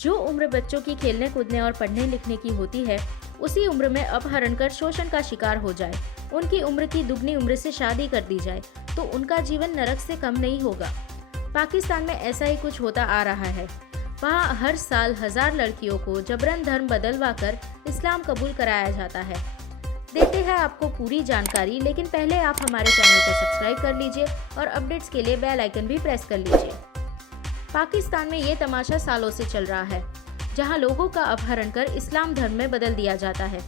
जो उम्र बच्चों की खेलने कूदने और पढ़ने लिखने की होती है, उसी उम्र में अपहरण कर शोषण का शिकार हो जाए, उनकी उम्र की दुगनी उम्र से शादी कर दी जाए, तो उनका जीवन नरक से कम नहीं होगा। पाकिस्तान में ऐसा ही कुछ होता आ रहा है। वहाँ हर साल 1000 लड़कियों को जबरन धर्म बदलवा कर इस्लाम कबूल कराया जाता है। देते हैं आपको पूरी जानकारी, लेकिन पहले आप हमारे चैनल को सब्सक्राइब कर लीजिए और अपडेट्स के लिए बेल आइकन भी प्रेस कर लीजिए। पाकिस्तान में ये तमाशा सालों से चल रहा है, जहां लोगों का अपहरण कर इस्लाम धर्म में बदल दिया जाता है।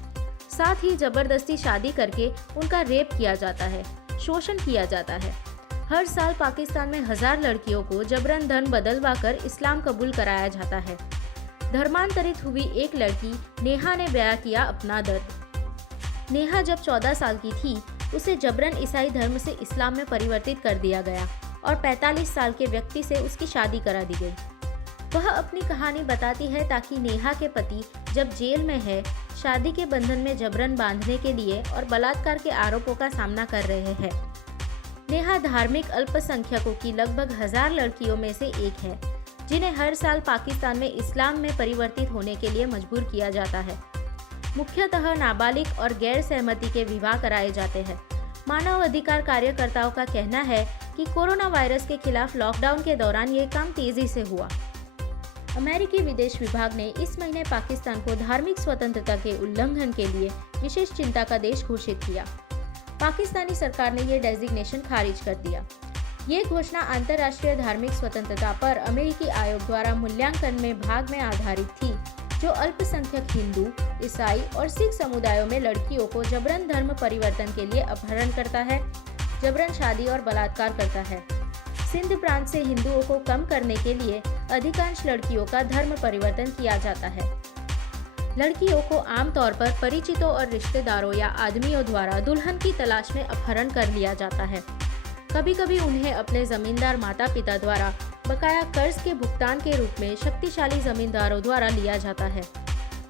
साथ ही जबरदस्ती शादी करके उनका रेप किया जाता है, शोषण किया जाता है। हर साल पाकिस्तान में 1000 लड़कियों को जबरन धर्म बदलवा कर इस्लाम कबूल कराया जाता है। धर्मांतरित हुई एक लड़की नेहा ने बयां किया अपना दर्द। नेहा जब 14 साल की थी, उसे जबरन ईसाई धर्म से इस्लाम में परिवर्तित कर दिया गया और 45 साल के व्यक्ति से उसकी शादी करा दी गई। वह अपनी कहानी बताती है ताकि नेहा के पति जब जेल में है, शादी के बंधन में जबरन बांधने के लिए और बलात्कार के आरोपों का सामना कर रहे हैं। नेहा धार्मिक अल्पसंख्यकों की लगभग 1000 लड़कियों में से एक है, जिन्हें हर साल पाकिस्तान में इस्लाम में परिवर्तित होने के लिए मजबूर किया जाता है। मुख्यतः नाबालिग और गैर सहमति के विवाह कराए जाते हैं। मानव अधिकार कार्यकर्ताओं का कहना है कि कोरोना वायरस के खिलाफ लॉकडाउन के दौरान ये काम तेजी से हुआ। अमेरिकी विदेश विभाग ने इस महीने पाकिस्तान को धार्मिक स्वतंत्रता के उल्लंघन के लिए विशेष चिंता का देश घोषित किया। पाकिस्तानी सरकार ने ये डेजिग्नेशन खारिज कर दिया। ये घोषणा अंतर्राष्ट्रीय धार्मिक स्वतंत्रता पर अमेरिकी आयोग द्वारा मूल्यांकन में भाग में आधारित थी, जो अल्पसंख्यक हिंदू, ईसाई और सिख समुदायों में लड़कियों को जबरन धर्म परिवर्तन के लिए अपहरण करता है, जबरन शादी और बलात्कार करता है। सिंध प्रांत से हिंदुओं को कम करने के लिए अधिकांश लड़कियों का धर्म परिवर्तन किया जाता है। लड़कियों को आमतौर पर परिचितों और रिश्तेदारों या आदमियों द्वारा दुल्हन की तलाश में अपहरण कर लिया जाता है। कभी कभी उन्हें अपने जमींदार माता पिता द्वारा बकाया कर्ज के भुगतान के रूप में शक्तिशाली जमींदारों द्वारा लिया जाता है।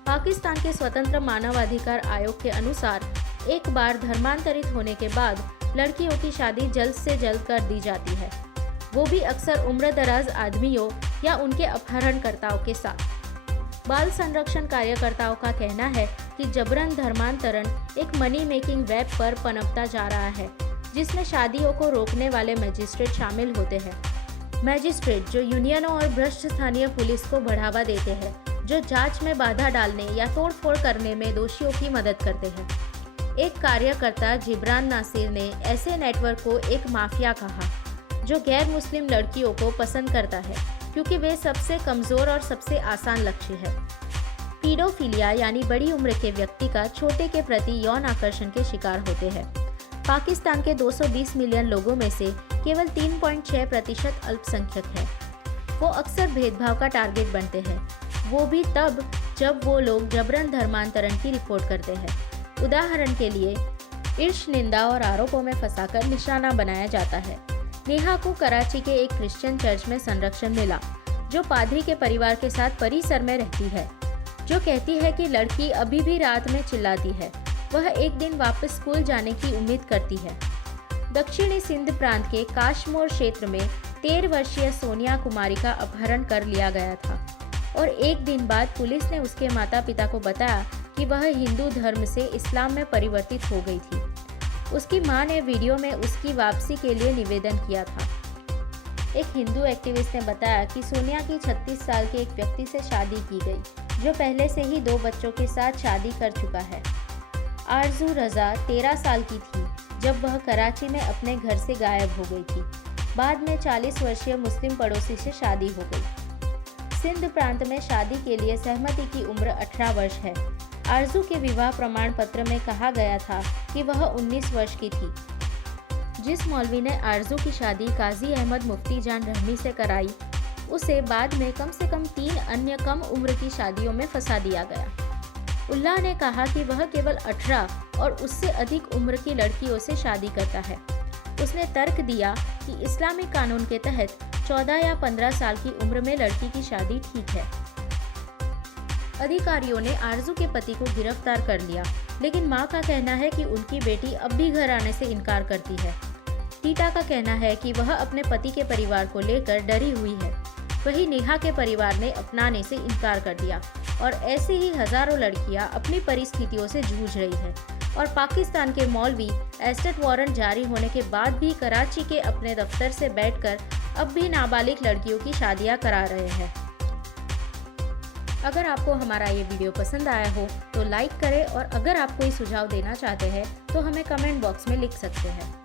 पाकिस्तान के स्वतंत्र मानवाधिकार आयोग के अनुसार एक बार धर्मांतरित होने के बाद लड़कियों की शादी जल्द से जल्द कर दी जाती है, वो भी अक्सर उम्रदराज आदमियों या उनके अपहरणकर्ताओं के साथ। बाल संरक्षण कार्यकर्ताओं का कहना है कि जबरन धर्मांतरण एक मनी मेकिंग वेब पर पनपता जा रहा है, जिसमें शादियों को रोकने वाले मजिस्ट्रेट शामिल होते हैं। मजिस्ट्रेट जो यूनियनों और भ्रष्ट स्थानीय पुलिस को बढ़ावा देते हैं, जो जांच में बाधा डालने या तोड़फोड़ करने में दोषियों की मदद करते हैं। एक कार्यकर्ता जिब्रान नासिर ने ऐसे नेटवर्क को एक माफिया कहा, जो गैर मुस्लिम लड़कियों को पसंद करता है क्योंकि वे सबसे कमजोर और सबसे आसान लक्ष्य है। पीडोफिलिया यानी बड़ी उम्र के व्यक्ति का छोटे के प्रति यौन आकर्षण के शिकार होते हैं। पाकिस्तान के 220 मिलियन लोगों में से केवल 3.6% अल्पसंख्यक है। वो अक्सर भेदभाव का टारगेट बनते हैं, वो भी तब जब वो लोग जबरन धर्मांतरण की रिपोर्ट करते हैं। उदाहरण के लिए ईर्ष, निंदा और आरोपों में फंसाकर निशाना बनाया जाता है। नेहा को कराची के एक क्रिश्चियन चर्च में संरक्षण मिला, जो पादरी के परिवार के साथ परिसर में रहती है, जो कहती है कि लड़की अभी भी रात में चिल्लाती है। वह एक दिन वापस स्कूल जाने की उम्मीद करती है। दक्षिणी सिंध प्रांत के काशमोर क्षेत्र में 13 वर्षीय सोनिया कुमारी का अपहरण कर लिया गया था और एक दिन बाद पुलिस ने उसके माता पिता को बताया कि वह हिंदू धर्म से इस्लाम में परिवर्तित हो गई थी। उसकी मां ने वीडियो में उसकी वापसी के लिए निवेदन किया था। एक हिंदू एक्टिविस्ट ने बताया कि सोनिया की 36 साल के एक व्यक्ति से शादी की गई, जो पहले से ही 2 बच्चों के साथ शादी कर चुका है। आरजू रजा 13 साल की थी जब वह कराची में अपने घर से गायब हो गई थी। बाद में 40 वर्षीय मुस्लिम पड़ोसी से शादी हो गई। सिंध प्रांत में शादी के लिए सहमति की उम्र 18 वर्ष है। आरजू के विवाह प्रमाण पत्र में कहा गया था कि वह 19 वर्ष की थी। जिस मौलवी ने आरजू की शादी काजी अहमद मुफ्ती जान रहमी से कराई, उसे बाद में कम से कम 3 अन्य कम उम्र की शादियों में फंसा दिया गया। उल्लाह ने कहा कि वह केवल 18 और उससे अधिक उम्र की लड़कियों से शादी करता है। उसने तर्क दिया कि इस्लामिक कानून के तहत 14 या 15 साल की उम्र में लड़की की शादी ठीक है। अधिकारियों ने आरजू के पति को गिरफ्तार कर लिया, लेकिन मां का कहना है कि उनकी बेटी अब भी घर आने से इनकार करती है। टीटा का कहना है कि वह अपने पति के परिवार को लेकर डरी हुई है। वहीं नेहा के परिवार ने अपनाने से इनकार कर दिया और ऐसे ही हजारों लड़कियां अपनी परिस्थितियों से जूझ रही हैं। और पाकिस्तान के मौलवी एस्टेट वारंट जारी होने के बाद भी कराची के अपने दफ्तर से बैठकर अब भी नाबालिग लड़कियों की शादियां करा रहे हैं। अगर आपको हमारा ये वीडियो पसंद आया हो तो लाइक करें और अगर आप कोई सुझाव देना चाहते हैं तो हमें कमेंट बॉक्स में लिख सकते हैं।